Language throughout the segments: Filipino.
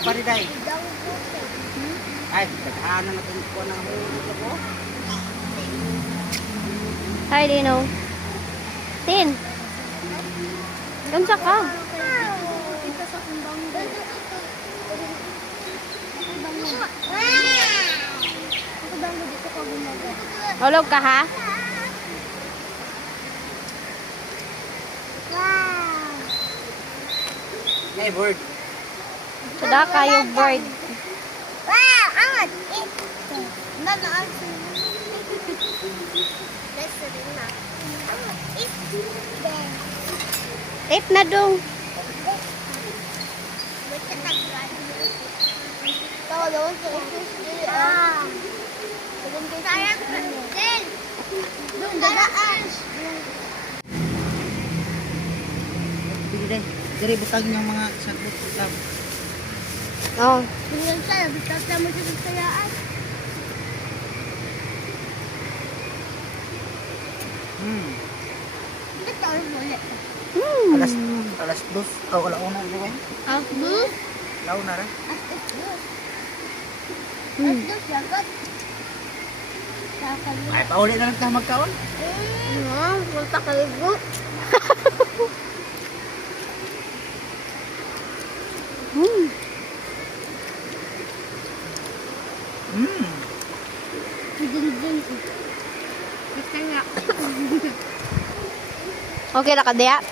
pa rin ay. Ay, taghanan na kung ko ng hulog ako. Hi, Dino. Tin. Gamsa ka. Hulog ka, ha? Hey, bird. Sada kayo, bird. Wow, angat. Mama, Tip na dong. Pili deh. Jadi butang yung mga sagbot butang. Oh. Alas alas 2 oh wala una di ba? Launa ra. Ay pauli na lang tayo magkaon. Okay na ka, Dea?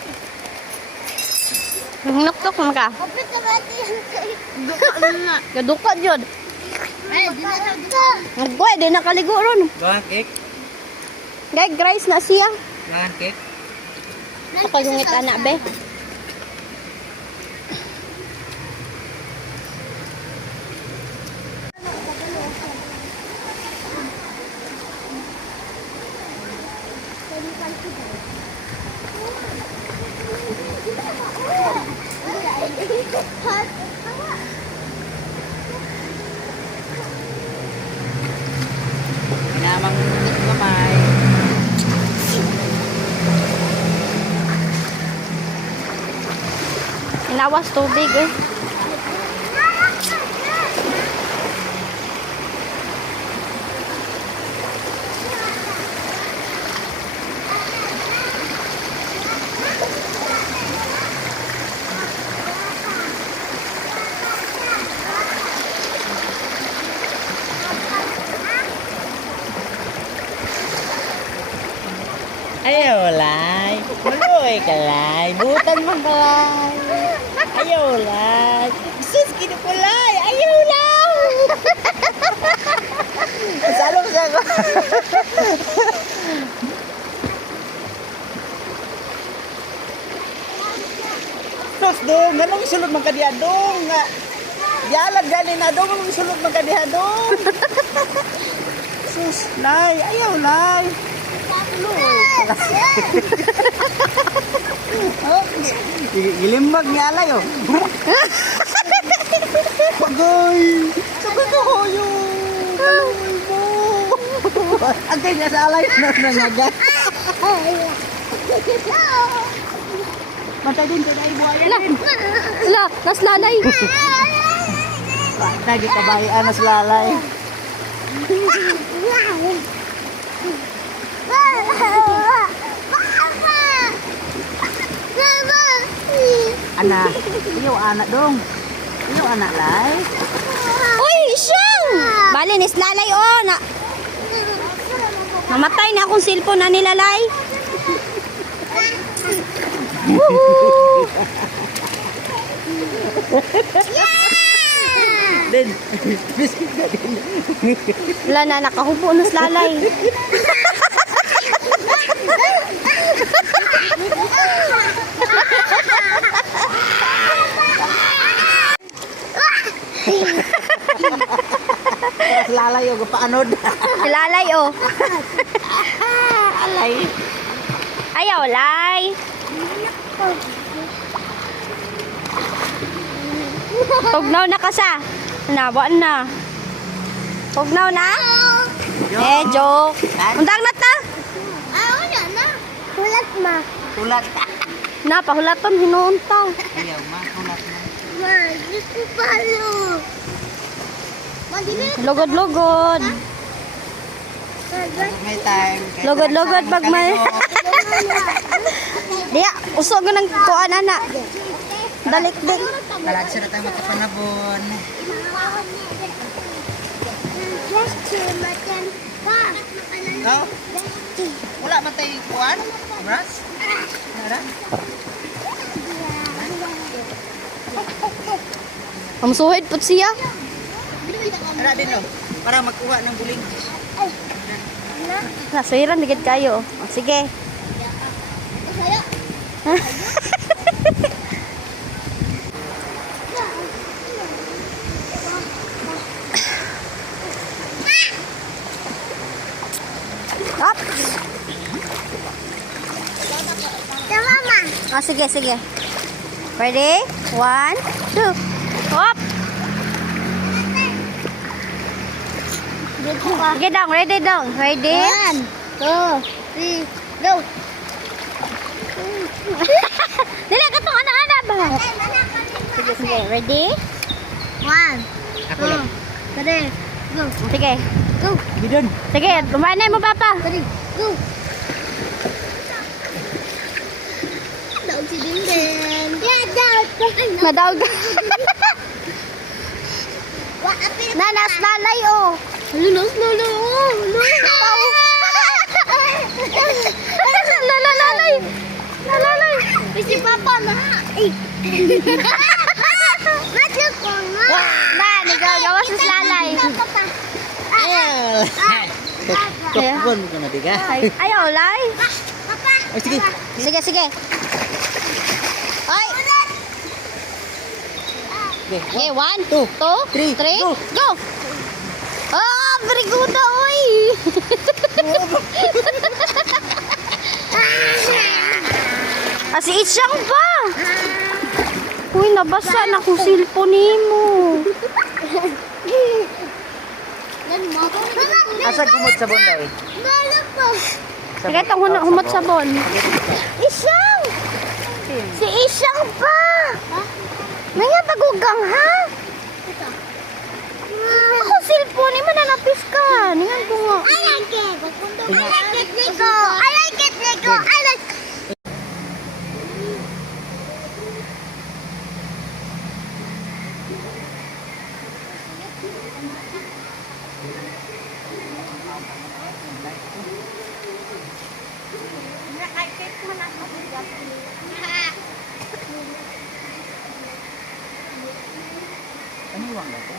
Nuktok mo ka. Kaduka dyan. Nagboy, di nakaligo ron. Gawan cake. Gay, Grace na siya. Gawan cake. Nakagungit anak, be. Namang gamay. Inawas tubig, eh. Ayaw lay. Muloy ka lay. Butan mo ka lay. Ayaw lay. Sus, kinupulay. Ayaw lay. Salong siya ko. Sus, dong. Ganong sulod man ka diya, dong. Dialag gali na, dong. Ganong sulod man ka diya, dong. Sus, lay. Ayaw lay. Oh, gilimbag ni Alay oh. Pagay. Sabi ko hoyo. Agay niya sa Alay na nangagat. Matay din tayo buhaya din. Naslalay. Tagi kabayan nas lalay. Anak, iyo anak dong. Iyo anak lay. Uy, siyang! Bali, nislalay, oh. Namatay na akong cellphone na nilalay. Woohoo! Din, biscuit ka din. Wala na, nakahubo na slalay. Lalay o paanod. Lalay, oh. Alay. Ayaw, lay. Tugnaw na ka sa. Nabuan na. Tugnaw na? Eh, joke. Undang na ta. Hulat ma. Tulat. Na, pahulaton, hinuuntaw. Ayaw ma, tulat na. Ma, gusto palo. Mandili. Lugod-lugod. May time. Lugod-lugod pag may... Diya, usog ko ng kuan, ana. Dalit-dik. Kalagsa na tayo magkapanabon. Oh, wala ba tayo kuan? Bras? Nara? Ang suhid po siya. Nara din no? Para magkuha ng buling. Nasuhiran, digit kayo. O, sige. Up. Mama. Ah, sige, sige. Ready? 1, 2. Hop. Sige dong, ready dong. Ready? 1, 2, 3, go. Dili ka tong anak-anak ba? Sige, sige. Ready? 1, Ako lang. 3, go. Sige. Go. Sige dun. Sige, kumain mo, Papa. 3, go. Daog si Dingdeng. Yeah, daog. Nadaog. Wa, apil. Nanas, nanay, oh. Lunos, lulos. Lalalay. Lalalay. Si Papa na. Eh. Masuk ko nga. Na, nagagawa sa lalay. Papa. Ayun. Tukbon ko na tiga. Ayaw, lay. Papa. Ay, sige. Sige, sige. Ay. Okay. Okay, 1, 2, 2, 3, go. go. Ah, very good na, oy. Kasi isyang pa. Uy, nabasa na kung cellphone mo. Asa gumot sa bunday? Sige, itong humot sabon. Isyang! Si Isyang pa! Naya tagugang, ha? Ako, cellphone mo na napis ka. Ningan ko nga. I like it. I like it, Nico. I like it, Nico. I like it. Paniwang na ito.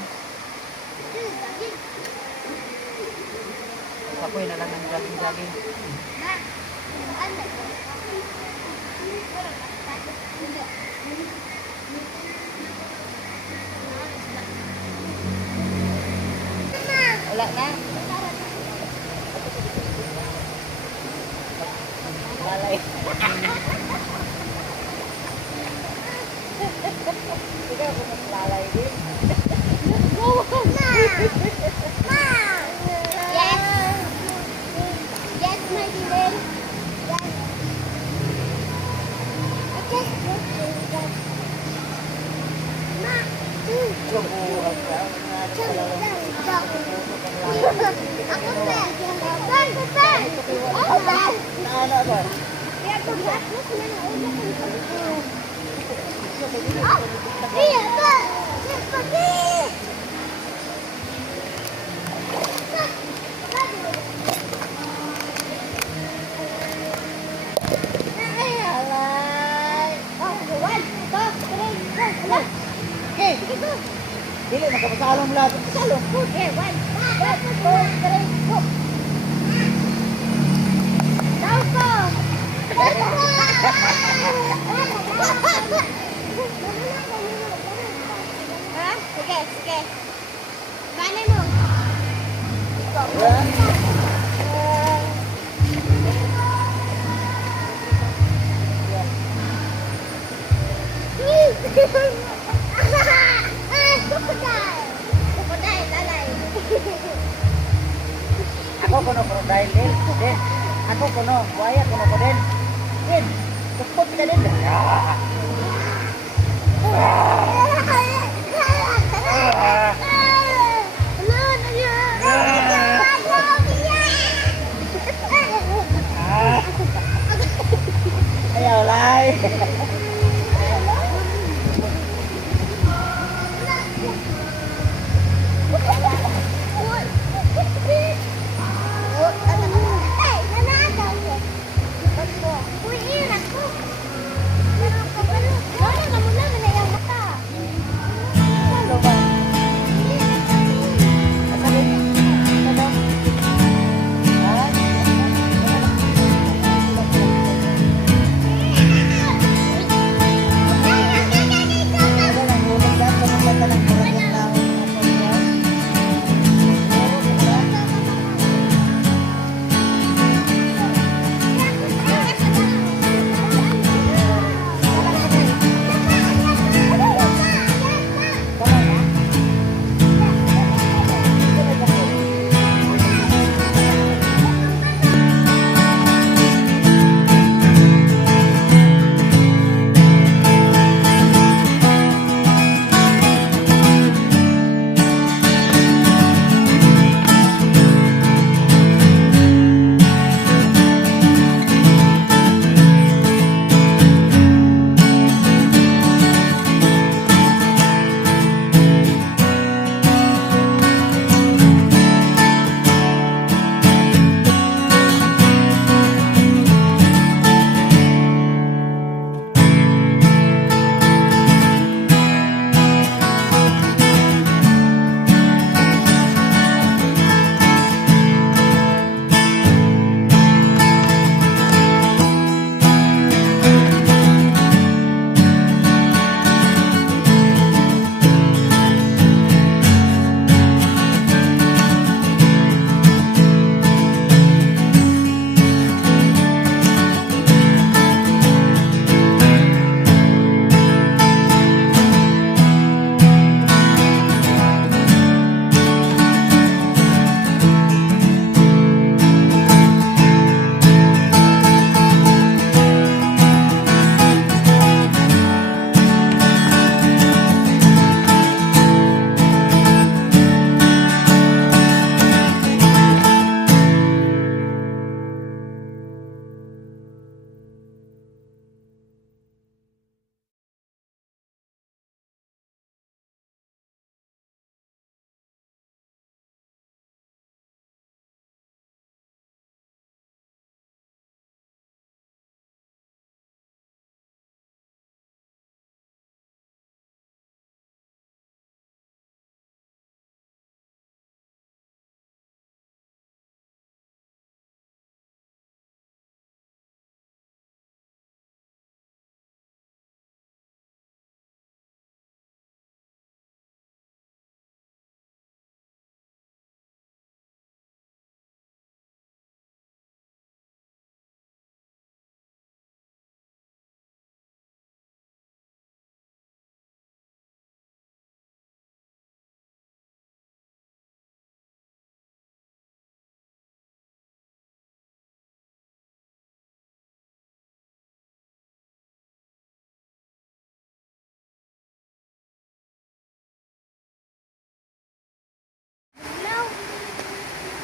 Apoy na lang ng jogging-jogging. Wala na. Malay. Sige, ako mas lalay din. Yes. Yes, my dear. Yes. I just want to. Ma. Ako pa. Pan, pan. Ako pa. Ano ba? Kaya ko bakit na nauna ko. Ah, iya ba? Pagi. Dili, nakapasalong lahat. Pasalong. Okay, 1, 2, 3, go. Daw ko. Ha? Sige, sige. Gana mo. Crocodile, lalay. Ako kuno crocodile din. Din. Ako kuno buaya kuno ko din. Din. Tukot ka din. Ayaw lay.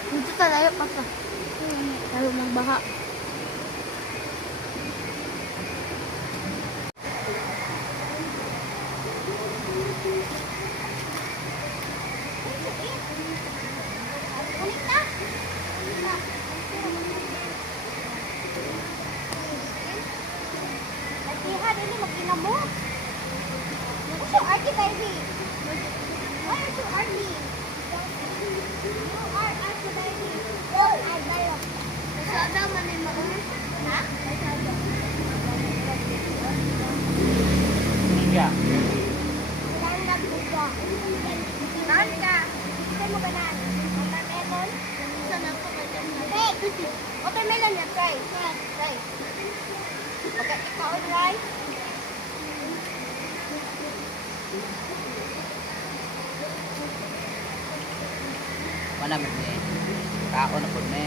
Dito talayo pa pa. Tayo magbaha. Nagtihan, ini magkinamot. What's your arty, baby? Why are you arty? You are arty, baby. Oh, I bayo. Masada man ay mauna. Ha? Masada. Iya. Landag buka. Nanda. Saan mo ganan? Watermelon? Saan ako watermelon? Hey! Watermelon na, try. Try. Okay, ikaw try. Mana mo ni? Kao na po ni.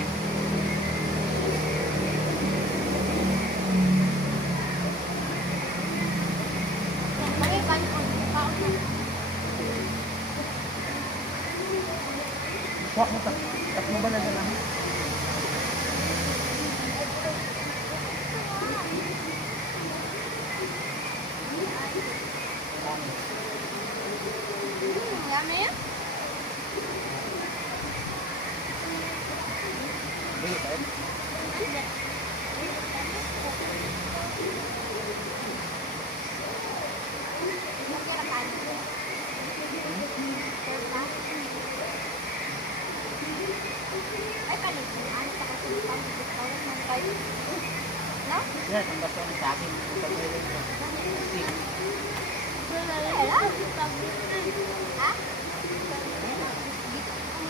Mangipan ko. Kuha mo ta. Tat mo ba na dyan? Yummy yan? Ay, palitan. Saka sultan. Discount ng kayo. No? Yan, ang baso ni sa akin. Sa meron ko. Wala. Ha?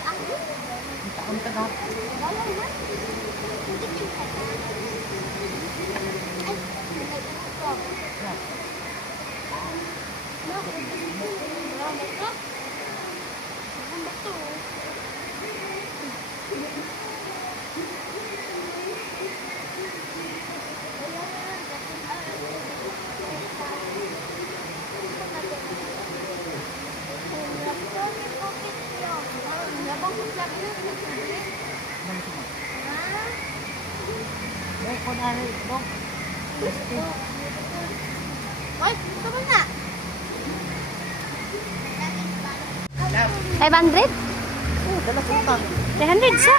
Ang taon ka na. Wala na. Hindi kita. Ay, may ito. No, marami ito. Ang bato. Eh, kung ano ito. Ay, tama na. 500? Dala sultan. 300 sa?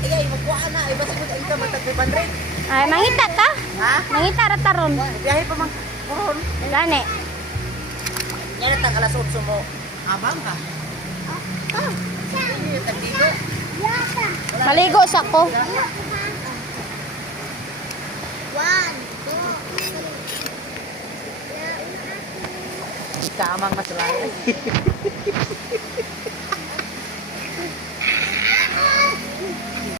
Ay, ay, magkuha na. Ay, basta kung ikaw matagpay panday. Ay, mangita ta. Ha? Mangita rataron. Biyahe pa mang kuron. Gani. Yan ang alas 8 mo. Abang ka. Oh, Hindi, tagdito. yata. Maligo sa ko. 1, 2, 3. Kamang mas lang.